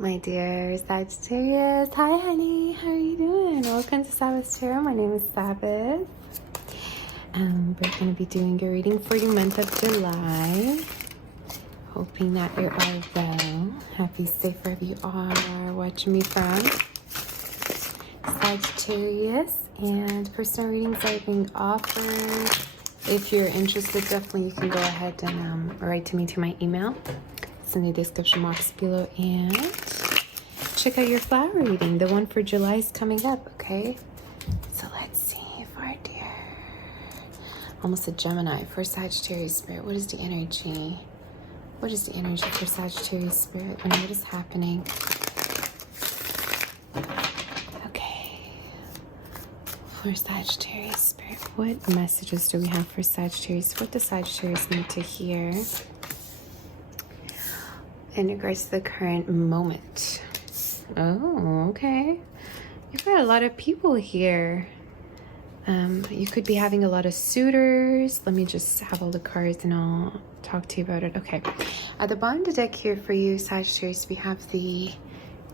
My dear Sagittarius, hi honey, how are you doing? Welcome to Sabbath Tarot. My name is Sabbath. We're going to be doing your reading for the month of July. Hoping that you are well. Happy, safe wherever you are watching me from. Sagittarius, and personal readings are being offered. If you're interested, definitely you can go ahead and write to me to my email. It's in the description box below, and check out your flower reading. The one for July is coming up, okay? So let's see for our dear, almost a Gemini for Sagittarius Spirit. What is the energy? What is the energy for Sagittarius Spirit? And what is happening? Okay. For Sagittarius Spirit, what messages do we have for Sagittarius? What does Sagittarius need to hear in regards to the current moment? Oh, okay. You've got a lot of people here. You could be having a lot of suitors. Let me just have all the cards and I'll talk to you about it. Okay. At the bottom of the deck here for you, Sagittarius, we have the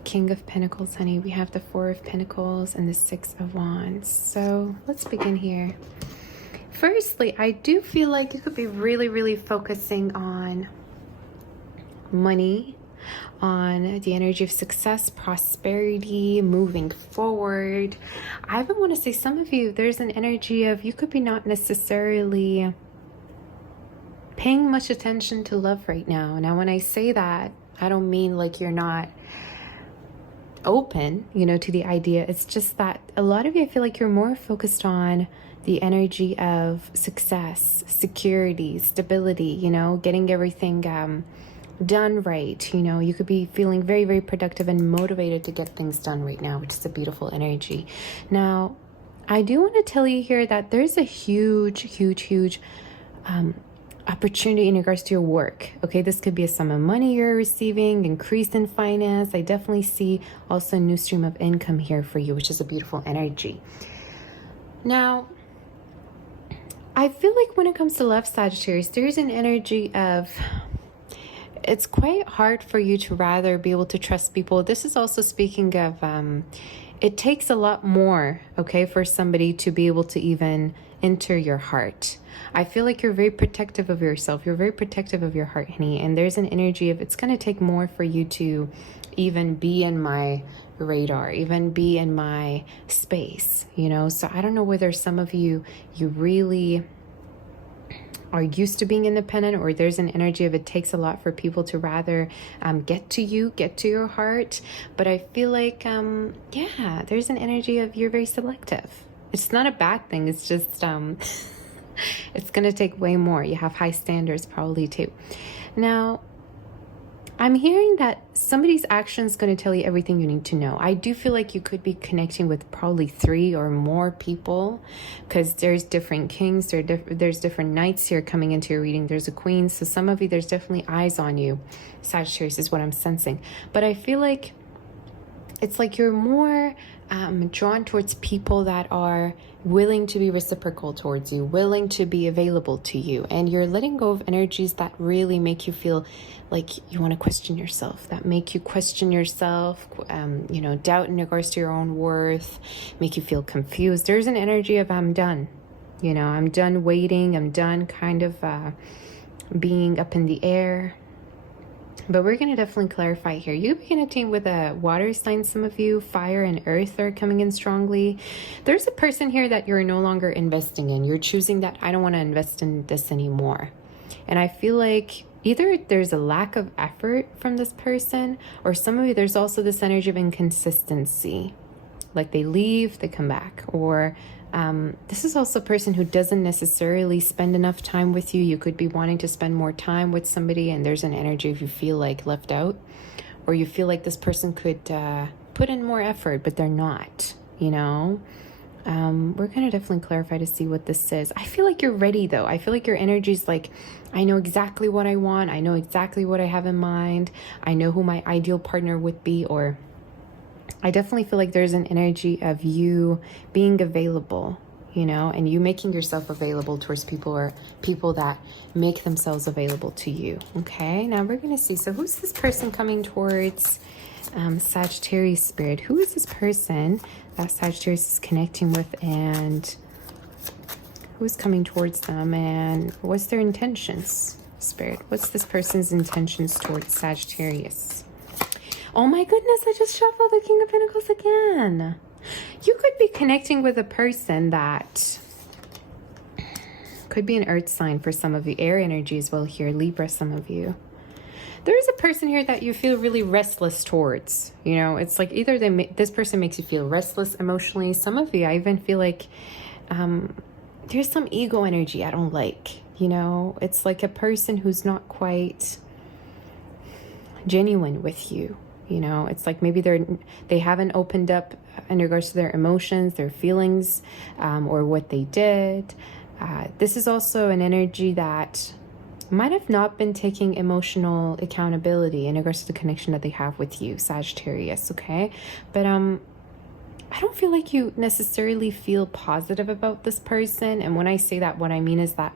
King of Pentacles, honey. We have the Four of Pentacles and the Six of Wands. So let's begin here. Firstly, I do feel like you could be really focusing on money, on the energy of success, prosperity, moving forward. I even want to say some of you, there's an energy of you could be not necessarily paying much attention to love right now. Now, when I say that, I don't mean like you're not open, to the idea. It's just that a lot of you, I feel like you're more focused on the energy of success, security, stability, getting everything done right. You could be feeling very productive and motivated to get things done right now, which is a beautiful energy. Now, I do want to tell you here that there's a huge opportunity in regards to your work. Okay, this could be a sum of money you're receiving, increase in finance. I definitely see also a new stream of income here for you, which is a beautiful energy. Now, I feel like when it comes to love, Sagittarius, there's an energy of it's quite hard for you to rather be able to trust people. This is also speaking of it takes a lot more, okay, for somebody to be able to even enter your heart. I feel like you're very protective of yourself. You're very protective of your heart, honey. And there's an energy of it's going to take more for you to even be in my radar, even be in my space, So I don't know whether some of you really are used to being independent, or there's an energy of it takes a lot for people to rather get to your heart. But I feel like there's an energy of you're very selective. It's not a bad thing. It's just it's gonna take way more. You have high standards probably too. Now, I'm hearing that somebody's action is going to tell you everything you need to know. I do feel like you could be connecting with probably 3 or more people, because there's different kings, there's different knights here coming into your reading. There's a queen. So some of you, there's definitely eyes on you. Sagittarius is what I'm sensing. But I feel like it's like you're more drawn towards people that are willing to be reciprocal towards you, willing to be available to you. And you're letting go of energies that really make you feel like you want to question yourself, that make you question yourself, doubt in regards to your own worth, make you feel confused. There's an energy of I'm done. I'm done waiting. I'm done kind of being up in the air. But we're going to definitely clarify here. You begin a team with a water sign. Some of you, fire and earth are coming in strongly. There's a person here that you're no longer investing in. You're choosing that I don't want to invest in this anymore. And I feel like either there's a lack of effort from this person, or some of you, there's also this energy of inconsistency. Like they leave, they come back. Or this is also a person who doesn't necessarily spend enough time with you. You could be wanting to spend more time with somebody, and there's an energy if you feel like left out, or you feel like this person could put in more effort, but they're not, We're going to definitely clarify to see what this is. I feel like you're ready, though. I feel like your energy is like, I know exactly what I want. I know exactly what I have in mind. I know who my ideal partner would be, or I definitely feel like there's an energy of you being available, and you making yourself available towards people, or people that make themselves available to you. Okay, now we're going to see. So who's this person coming towards Sagittarius spirit. Who is this person that Sagittarius is connecting with, and who's coming towards them, and what's their intentions? Spirit, what's this person's intentions towards Sagittarius? Oh my goodness, I just shuffled the King of Pentacles again. You could be connecting with a person that could be an earth sign for some of you. Air energy as well here. Libra, some of you. There is a person here that you feel really restless towards. You know, it's like either this person makes you feel restless emotionally. Some of you, I even feel like there's some ego energy I don't like. You know, it's like a person who's not quite genuine with you. You know, it's like maybe they haven't opened up in regards to their emotions, their feelings, or what they did. This is also an energy that might have not been taking emotional accountability in regards to the connection that they have with you, Sagittarius, okay? But I don't feel like you necessarily feel positive about this person. And when I say that, what I mean is that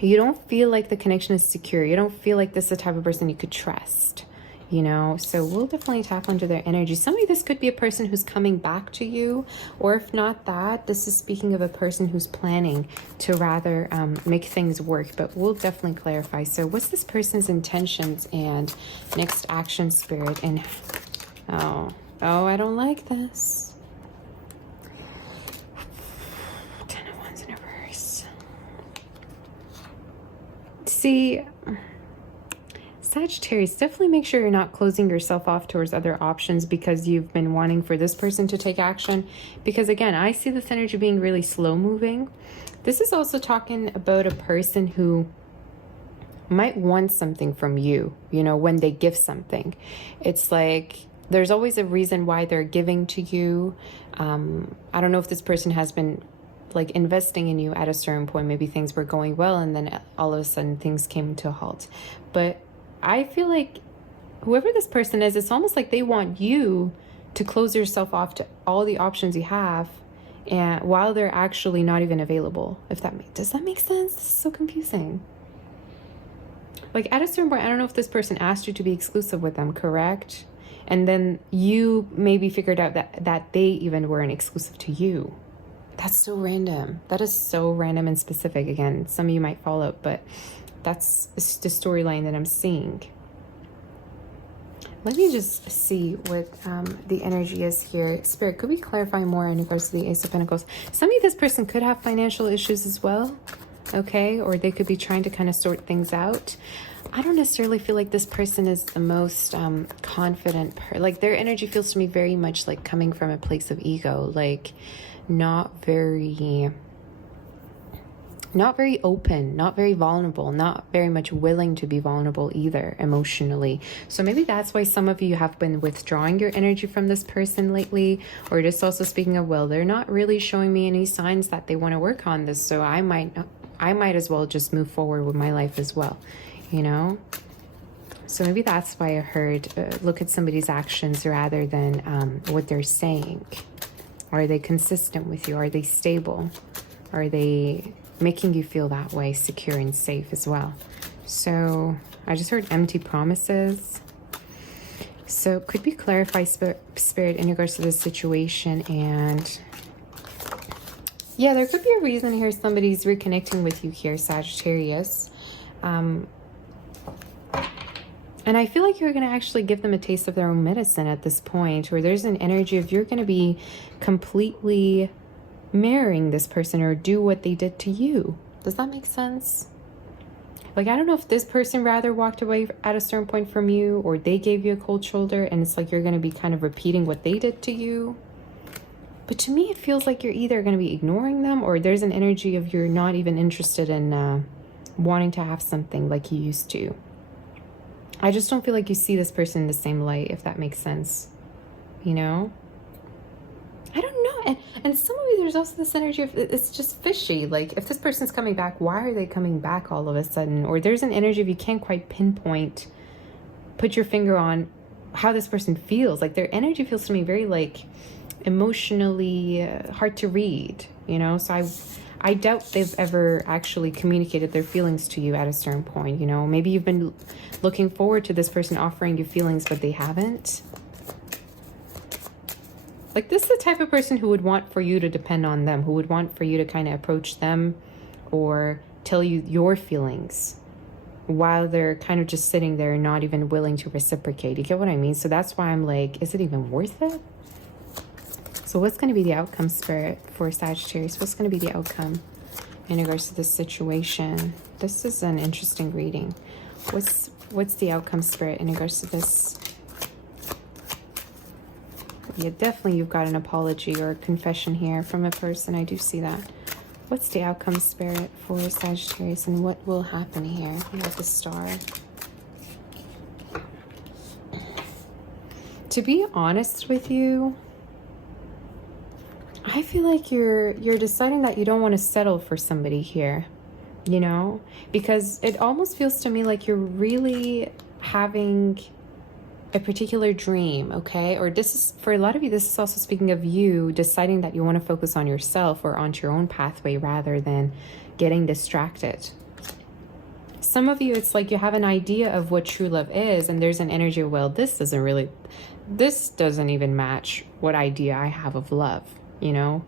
you don't feel like the connection is secure. You don't feel like this is the type of person you could trust. You know, so we'll definitely tap into their energy. Some of this could be a person who's coming back to you, or if not that, this is speaking of a person who's planning to rather make things work, but we'll definitely clarify. So what's this person's intentions and next action, Spirit? And oh, I don't like this. 10 of Wands in reverse. See, Sagittarius, definitely make sure you're not closing yourself off towards other options because you've been wanting for this person to take action. Because again, I see this energy being really slow moving. This is also talking about a person who might want something from you, you know, when they give something. It's like there's always a reason why they're giving to you. I don't know if this person has been like investing in you at a certain point. Maybe things were going well and then all of a sudden things came to a halt. But I feel like whoever this person is, it's almost like they want you to close yourself off to all the options you have, and while they're actually not even available. Does that make sense? This is so confusing. Like at a certain point, I don't know if this person asked you to be exclusive with them, correct? And then you maybe figured out that they even weren't exclusive to you. That's so random. That is so random and specific. Again, some of you might fall out, but that's the storyline that I'm seeing. Let me just see what the energy is here. Spirit, could we clarify more in regards to the Ace of Pentacles? Some of this person could have financial issues as well, okay? Or they could be trying to kind of sort things out. I don't necessarily feel like this person is the most confident. Like their energy feels to me very much like coming from a place of ego, like not very open, not very vulnerable, not very much willing to be vulnerable either emotionally. So maybe that's why some of you have been withdrawing your energy from this person lately, or just also speaking of, well, they're not really showing me any signs that they want to work on this, so I might as well just move forward with my life as well, you know? So maybe that's why I heard look at somebody's actions rather than what they're saying. Are they consistent with you? Are they stable? Are they making you feel that way, secure and safe as well? So I just heard empty promises. So could we clarify, Spirit, in regards to this situation? And yeah, there could be a reason here somebody's reconnecting with you here, Sagittarius. And I feel like you're going to actually give them a taste of their own medicine at this point, where there's an energy of you're going to be completely marrying this person or do what they did to you. Does that make sense? Like, I don't know if this person rather walked away at a certain point from you, or they gave you a cold shoulder and it's like you're going to be kind of repeating what they did to you. But to me, it feels like you're either going to be ignoring them, or there's an energy of you're not even interested in wanting to have something like you used to. I just don't feel like you see this person in the same light, if that makes sense. You know? I don't know. And some of you, there's also this energy of it's just fishy. Like, if this person's coming back, why are they coming back all of a sudden? Or there's an energy of you can't quite pinpoint, put your finger on how this person feels. Like, their energy feels to me very, like, emotionally hard to read, you know? So I doubt they've ever actually communicated their feelings to you at a certain point, you know. Maybe you've been looking forward to this person offering you feelings, but they haven't. Like, this is the type of person who would want for you to depend on them, who would want for you to kind of approach them or tell you your feelings while they're kind of just sitting there and not even willing to reciprocate. You get what I mean? So that's why I'm like, is it even worth it? So what's going to be the outcome, Spirit, for Sagittarius? What's going to be the outcome in regards to this situation? This is an interesting reading. What's the outcome, Spirit, in regards to this? Yeah, definitely you've got an apology or a confession here from a person. I do see that. What's the outcome, Spirit, for Sagittarius, and what will happen here? We have the Star. To be honest with you, I feel like you're deciding that you don't want to settle for somebody here, you know? Because it almost feels to me like you're really having a particular dream, okay? Or this is, for a lot of you, this is also speaking of you deciding that you want to focus on yourself or onto your own pathway rather than getting distracted. Some of you, it's like you have an idea of what true love is, and there's an energy of, well, this doesn't even match what idea I have of love, you know?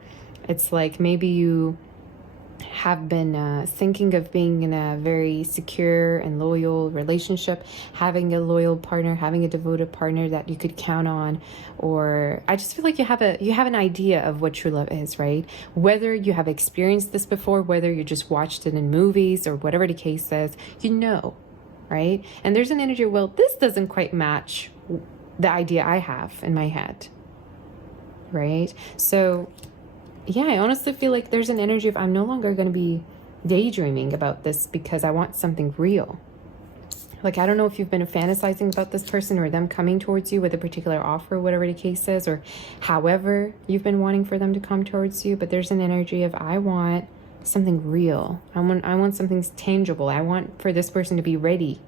It's like maybe you have been thinking of being in a very secure and loyal relationship, having a loyal partner, having a devoted partner that you could count on, or I just feel like you have an idea of what true love is, right? Whether you have experienced this before, whether you just watched it in movies or whatever the case is, you know, right? And there's an energy, well, this doesn't quite match the idea I have in my head, right? So yeah, I honestly feel like there's an energy of I'm no longer going to be daydreaming about this because I want something real. Like, I don't know if you've been fantasizing about this person or them coming towards you with a particular offer, whatever the case is, or however you've been wanting for them to come towards you. But there's an energy of I want something real. I want something tangible. I want for this person to be ready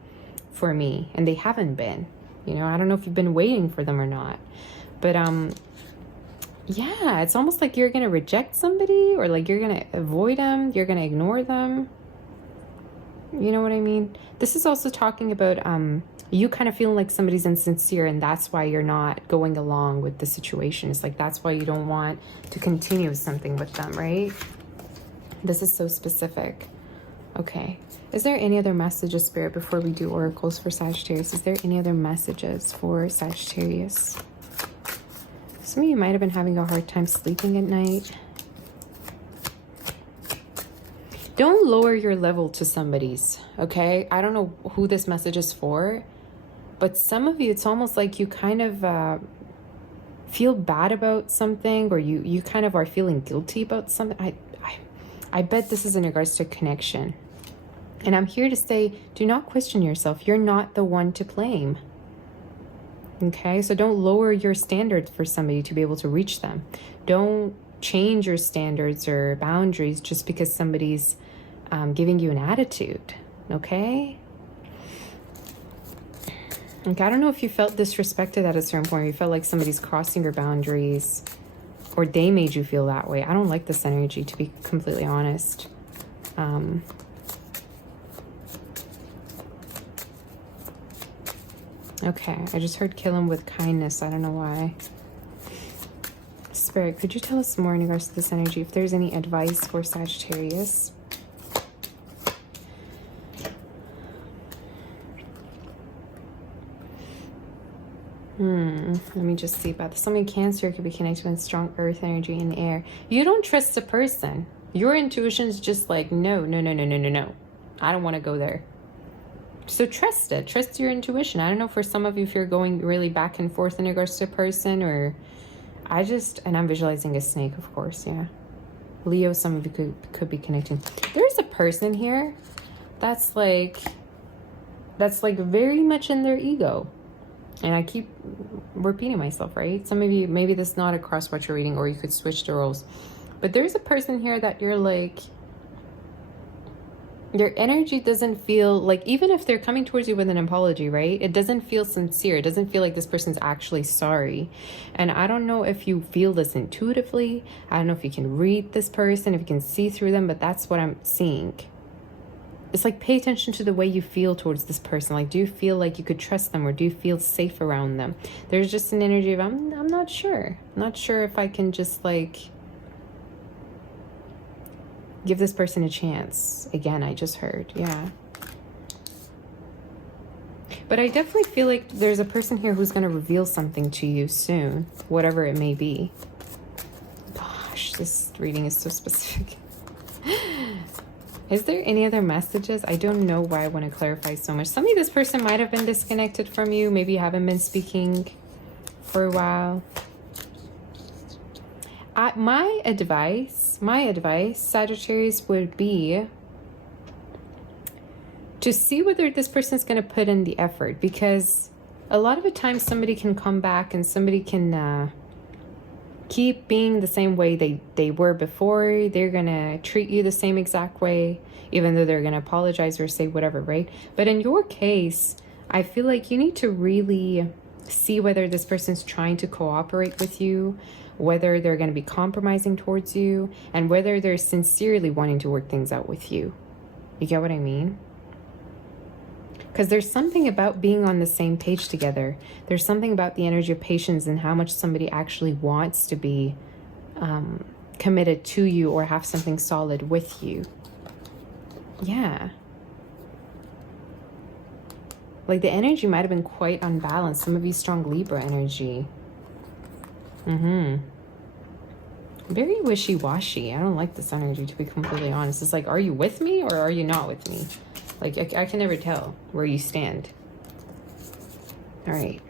for me, and they haven't been. You know, I don't know if you've been waiting for them or not, but yeah, it's almost like you're going to reject somebody, or like you're going to avoid them. You're going to ignore them. You know what I mean? This is also talking about you kind of feeling like somebody's insincere, and that's why you're not going along with the situation. It's like that's why you don't want to continue something with them, right? This is so specific. Okay. Is there any other messages, Spirit, before we do oracles for Sagittarius? Is there any other messages for Sagittarius? Some of you might have been having a hard time sleeping at night. Don't lower your level to somebody's, okay? I don't know who this message is for, but some of you, it's almost like you kind of feel bad about something, or you kind of are feeling guilty about something. I bet this is in regards to connection. And I'm here to say, do not question yourself. You're not the one to blame. Okay, so don't lower your standards for somebody to be able to reach them. Don't change your standards or boundaries just because somebody's giving you an attitude. Okay? Okay, I don't know if you felt disrespected at a certain point. You felt like somebody's crossing your boundaries, or they made you feel that way. I don't like this energy, to be completely honest. Okay, I just heard kill him with kindness. I don't know why. Spirit, could you tell us more in regards to this energy? If there's any advice for Sagittarius. Let me just see about this. Somebody Cancer could be connected with strong earth energy in the air. You don't trust the person. Your intuition's just like, no. I don't want to go there. So trust it. Trust your intuition. I don't know for some of you if you're going really back and forth in regards to a person, or and I'm visualizing a snake, of course, yeah. Leo, some of you could be connecting. There's a person here that's like very much in their ego. And I keep repeating myself, right? Some of you, maybe this is not across what you're reading, or you could switch the roles. But there's a person here that you're like, Your energy doesn't feel like, even if they're coming towards you with an apology, right? It doesn't feel sincere. It doesn't feel like this person's actually sorry. And I don't know if you feel this intuitively. I don't know if you can read this person, if you can see through them, but that's what I'm seeing. It's like, pay attention to the way you feel towards this person. Like, do you feel like you could trust them, or do you feel safe around them? There's just an energy of, I'm not sure. I'm not sure if I can just like give this person a chance. Again, I just heard, yeah. But I definitely feel like there's a person here who's going to reveal something to you soon, whatever it may be. Gosh, this reading is so specific. Is there any other messages? I don't know why I want to clarify so much. Maybe this person might have been disconnected from you. Maybe you haven't been speaking for a while. My advice, Sagittarius, would be to see whether this person's going to put in the effort, because a lot of the times somebody can come back and somebody can keep being the same way they were before. They're going to treat you the same exact way, even though they're going to apologize or say whatever, right? But in your case, I feel like you need to really see whether this person's trying to cooperate with you, whether they're going to be compromising towards you, and whether they're sincerely wanting to work things out with you. You get what I mean? Because there's something about being on the same page together. There's something about the energy of patience and how much somebody actually wants to be committed to you or have something solid with you. Yeah. Like, the energy might have been quite unbalanced. Some of you strong Libra energy. Very wishy-washy. I don't like this energy, to be completely honest. It's like, are you with me or are you not with me? Like, I can never tell where you stand. All right.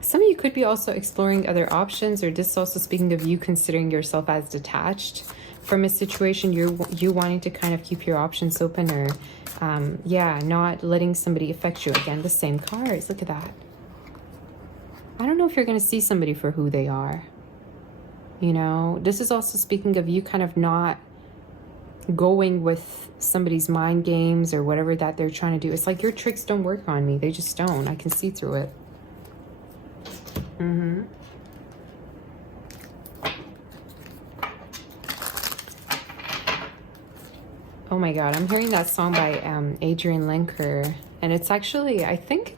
Some of you could be also exploring other options, or this is also speaking of you considering yourself as detached from a situation. You wanting to kind of keep your options open, or yeah, not letting somebody affect you. Again, the same cards. Look at that. I don't know if you're going to see somebody for who they are. You know, this is also speaking of you kind of not going with somebody's mind games or whatever that they're trying to do. It's like, your tricks don't work on me. They just don't. I can see through it. Oh my God, I'm hearing that song by Adrienne Lenker, and it's actually, I think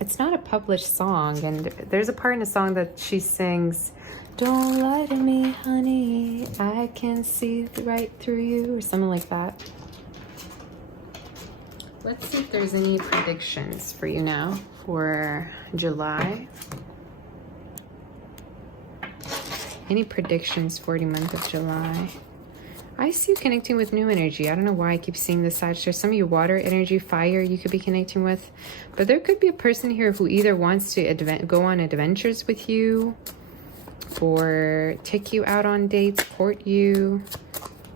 it's not a published song, and there's a part in the song that she sings, "Don't lie to me, honey, I can see right through you," or something like that. Let's see if there's any predictions for you now for July. Any predictions for the month of July? I see you connecting with new energy. I don't know why I keep seeing this side. There's some of you water energy, fire you could be connecting with. But there could be a person here who either wants to go on adventures with you, or take you out on dates, court you.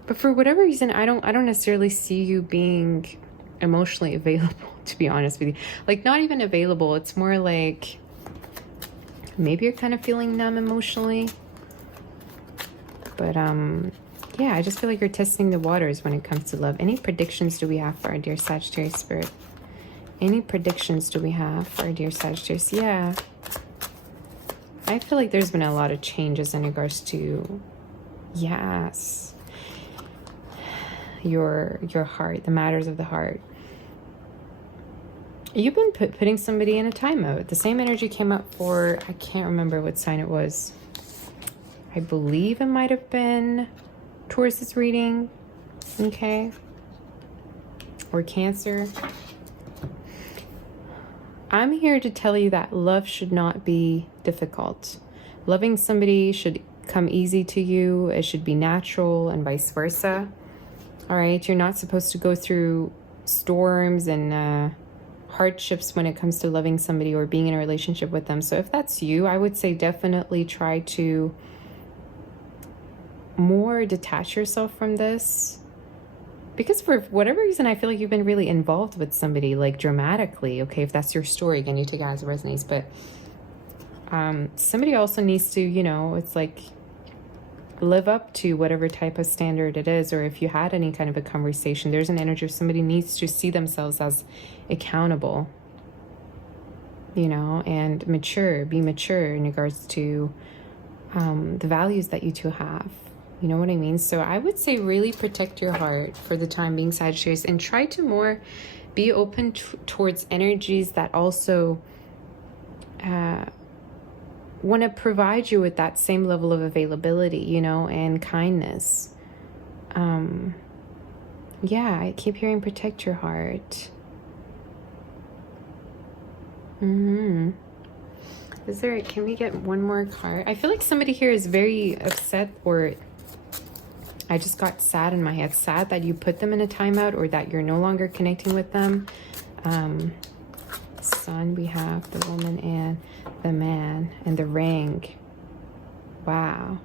But for whatever reason, I don't necessarily see you being emotionally available, to be honest with you. Like, not even available. It's more like maybe you're kind of feeling numb emotionally. But yeah, I just feel like you're testing the waters when it comes to love. Any predictions do we have for our dear Sagittarius spirit? Any predictions do we have for our dear Sagittarius? Yeah. I feel like there's been a lot of changes in regards to, yes, your heart, the matters of the heart. You've been putting somebody in a timeout. The same energy came up for, I can't remember what sign it was. I believe it might have been towards this reading, okay, or Cancer. I'm here to tell you that love should not be difficult. Loving somebody should come easy to you. It should be natural, and vice versa. All right, you're not supposed to go through storms and hardships when it comes to loving somebody or being in a relationship with them. So if that's you, I would say definitely try to more detach yourself from this, because for whatever reason I feel like you've been really involved with somebody, like dramatically. Okay, if that's your story, again, you take it as it resonates. But somebody also needs to, you know, it's like live up to whatever type of standard it is, or if you had any kind of a conversation, there's an energy of somebody needs to see themselves as accountable, you know, and be mature in regards to the values that you two have. You know what I mean? So I would say really protect your heart for the time being, Sagittarius, and try to more be open towards energies that also want to provide you with that same level of availability, you know, and kindness. Yeah, I keep hearing protect your heart. Is there, can we get one more card? I feel like somebody here is very upset, or I just got sad in my head. Sad that you put them in a timeout, or that you're no longer connecting with them. Sun, we have the woman and the man and the ring. Wow.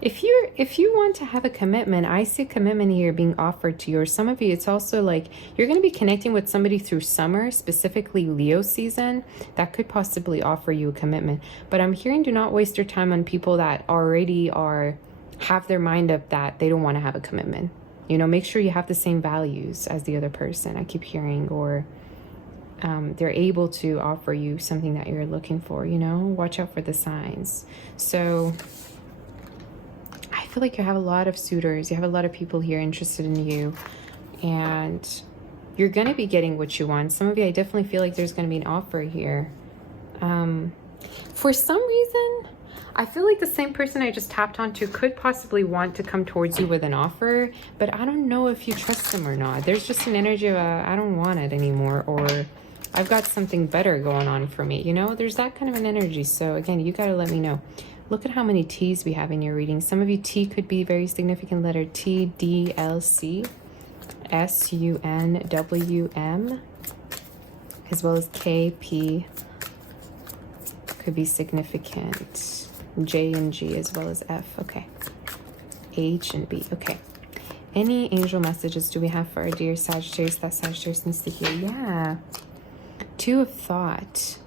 If you want to have a commitment, I see a commitment here being offered to you. Or some of you, it's also like you're going to be connecting with somebody through summer, specifically Leo season, that could possibly offer you a commitment. But I'm hearing do not waste your time on people that already have their mind up that they don't want to have a commitment. You know, make sure you have the same values as the other person, I keep hearing, or they're able to offer you something that you're looking for, you know. Watch out for the signs. So I feel like you have a lot of suitors. You have a lot of people here interested in you, and you're going to be getting what you want. Some of you, I definitely feel like there's going to be an offer here. For some reason, I feel like the same person I just tapped onto could possibly want to come towards you with an offer, but I don't know if you trust them or not. There's just an energy of I don't want it anymore, or I've got something better going on for me. You know, there's that kind of an energy. So again, you got to let me know. Look at how many T's we have in your reading. Some of you, T could be very significant. Letter T, D, L, C, S, U, N, W, M, as well as K, P could be significant. J and G, as well as F. Okay. H and B. Okay. Any angel messages do we have for our dear Sagittarius that Sagittarius needs to hear? Yeah. Two of Thought.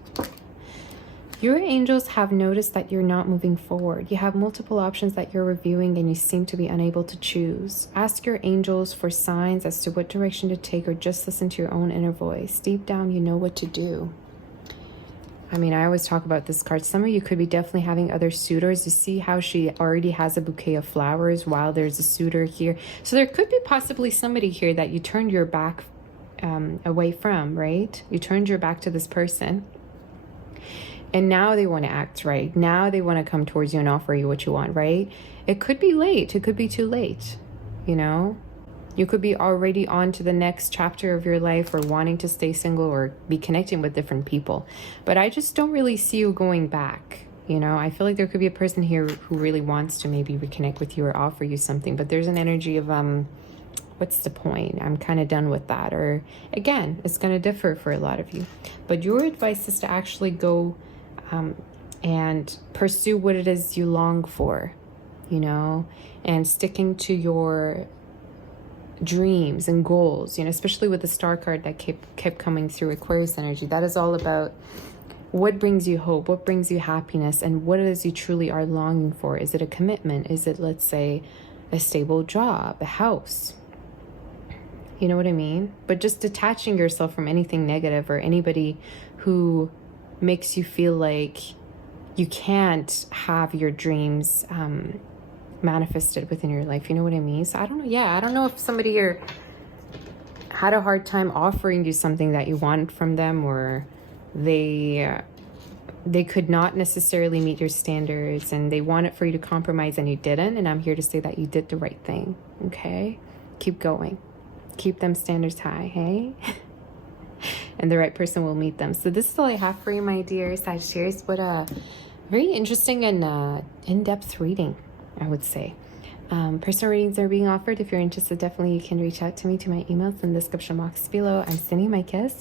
Your angels have noticed that you're not moving forward. You have multiple options that you're reviewing and you seem to be unable to choose. Ask your angels for signs as to what direction to take, or just listen to your own inner voice. Deep down, you know what to do. I mean, I always talk about this card. Some of you could be definitely having other suitors. You see how she already has a bouquet of flowers while there's a suitor here. So there could be possibly somebody here that you turned your back away from, right? You turned your back to this person. And now they want to act right. Now they want to come towards you and offer you what you want, right? It could be late. It could be too late, you know? You could be already on to the next chapter of your life, or wanting to stay single, or be connecting with different people. But I just don't really see you going back, you know? I feel like there could be a person here who really wants to maybe reconnect with you or offer you something. But there's an energy of, what's the point? I'm kind of done with that. Or again, it's going to differ for a lot of you. But your advice is to actually go and pursue what it is you long for, you know, and sticking to your dreams and goals, you know, especially with the star card that kept coming through, Aquarius energy. That is all about what brings you hope, what brings you happiness, and what it is you truly are longing for. Is it a commitment? Is it, let's say, a stable job, a house? You know what I mean? But just detaching yourself from anything negative or anybody who makes you feel like you can't have your dreams manifested within your life. You know what I mean? So I don't know. Yeah, I don't know if somebody here had a hard time offering you something that you want from them, or they could not necessarily meet your standards and they wanted for you to compromise and you didn't. And I'm here to say that you did the right thing. Okay? Keep going. Keep them standards high, hey? And the right person will meet them. So this is all I have for you, my dear Sagittarius. What a very interesting and in-depth reading, I would say. Personal readings are being offered. If you're interested, definitely you can reach out to me to my emails in the description box below. I'm sending my kiss.